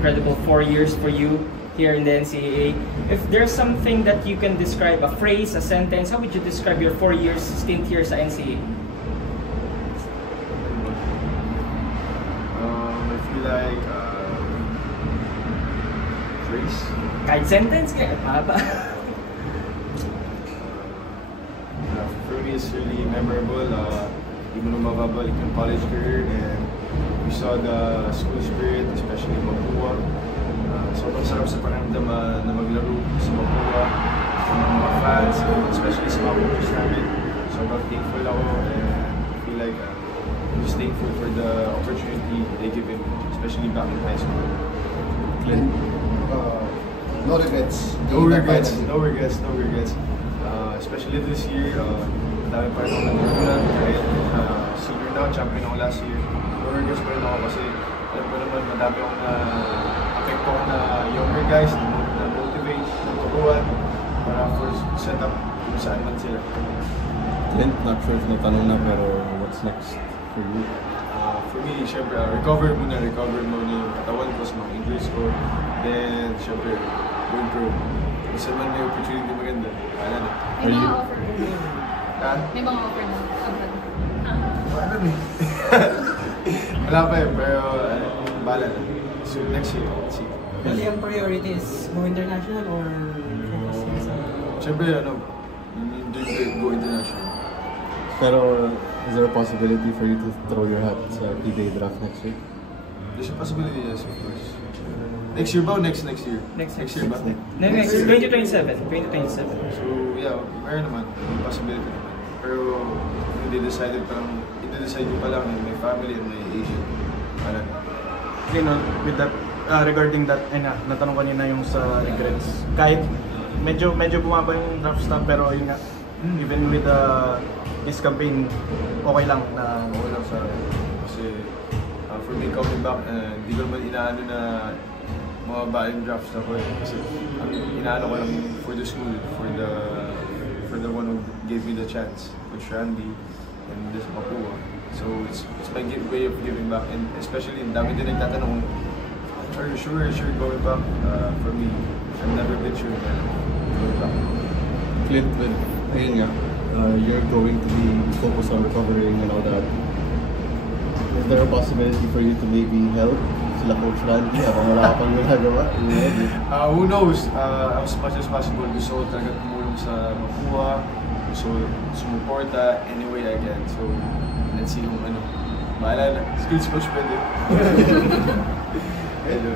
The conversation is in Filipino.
incredible 4 years for you here in the NCAA. If there's something that you can describe, a phrase, a sentence, how would you describe your 4 years stint here sa NCAA? I feel like phrase. Kahit sentence, kaya mahaba. For me, it's really memorable. Even though mababalik yung college career, and we saw the school spirit, especially in Mapua. Sobrang sarap sa pakiramdam na maglaro sa Mapua, sa mga fans, especially sa mga coaches namin. Sobrang thankful ako, and I feel like I'm just thankful for the opportunity they give me, especially back in high school. Clint, no regrets. No regrets, no regrets, no regrets. Especially this year, dami pa rin akong natutunan kahit senior na, champion ako last year. No regrets pa rin ako kasi alam ko naman madami akong na-apekto na younger guys na motivate, na turuan para for set up kung saan man sila. Clint, not sure if natanong na pero what's next for you? For me, syempre, recover muna yung katawan ko sa mga injuries ko. Then, syempre, going pro. Isa man may opportunity maganda, wala na. May mga offer po. May mga offer na. Wala na. Wala pa yun, pero bala na. So next year, let's see. Really, ang priority is go international or focus sa... Siyempre, go international. Pero is there a possibility for you to throw your hat sa PBA draft next year? There's a possibility, yes, of course. Next year ba o next year? Next year ba? Next 2027. So yeah, meron naman. May possibility naman. Pero hindi-decide ko pa lang may family and may agent. Ano? You know, with that, regarding that, natanong kanina yung sa regrets. Kahit medyo bumaba yung draft stock, pero yun nga, even with this campaign, okay lang na... Okay lang sa akin. Kasi for me coming back, hindi ko naman inaano na mababa yung draft stock ko kasi ang inaano ko lang for the school, for the one who gave me the chance, Coach Randy and this Mapua. So it's my way of giving back, and especially dami din nagtatanong, are you sure going back? For me, I've never been sure na going back. Clint, ayun nga, you're going to be focused on recovering and all that. Is there a possibility for you to maybe help sila Coach Randy habang wala ka pang ginagawa? Who knows? As much as possible, gusto ko talaga tumulong sa Mapua, gusto ko sumuporta any way I can. So, let's see kung ano. Bahala na. Skills coach pwede. Hello.